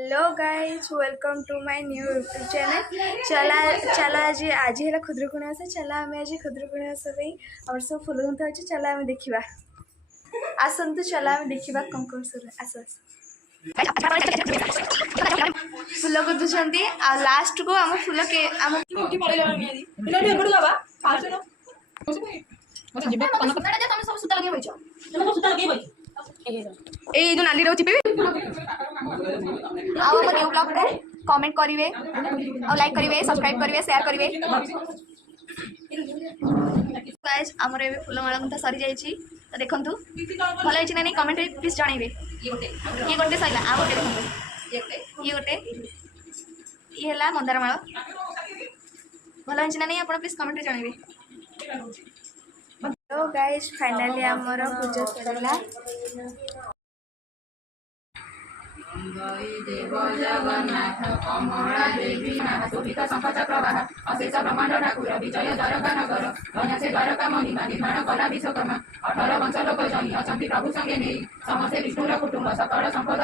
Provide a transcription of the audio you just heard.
Hello guys welcome to my new YouTube channel. चला चला आज है खुदरुकुणी ओषा। चला आम आज खुदरुकुणी ओषा आम सब फुल गुंथा अच्छे। चला आम देखा आसतु। चला आम देखा कौन कौन सब आस फुल गुंथुंट लास्ट को आम फुल के आम ये जो नाली रोची आम न्यू ब्लॉग को कमेंट करेंगे और लाइक करेंगे सब्सक्राइब करेंगे शेयर करेंगे। गाइस आमर ए फुल माला गुंथा सरी जाइए तो देखु भल होती ना नहीं कमेंट प्लीज जनइबे। ये गोटे सैला आ गोटे देखो ये गोटे ये है मंदार माल भल होती ना नहीं आप प्लीज कमेंट जनइबे। तो गाइस फाइनली आमर पूजा सरला। देव जगन्नाथ कमला देवी नाथ शोभित शंख चक्रवाह अशेष ब्रह्मांड ठाकुर विजय द्वारका नगर धन्य से द्वारका महिमा निर्माण कला विश्वकर्मा 18 वंश लोक जनी अचंती प्रभु संगे नहीं समस्ते विष्णुर कुटुंब सकल संपद